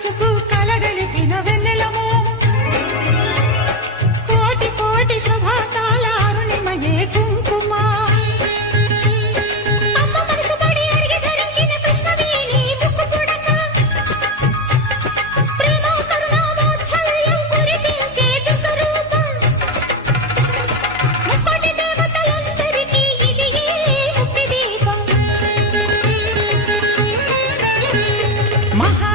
పసుపు కలగలిపిన వెన్నెలము కోటి కోటి ప్రభాతాల అరుణిమయే కుంకుమ అమ్మ మనసు పడి అడిగి ధరించిన కృష్ణవేణి ముక్కు పుడక ప్రేమ కరుణ వాత్సల్యం కురిపించే దుర్గ రూపం ముక్కోటి దేవతలందరికీ ఇది ముక్తి దీపం మహా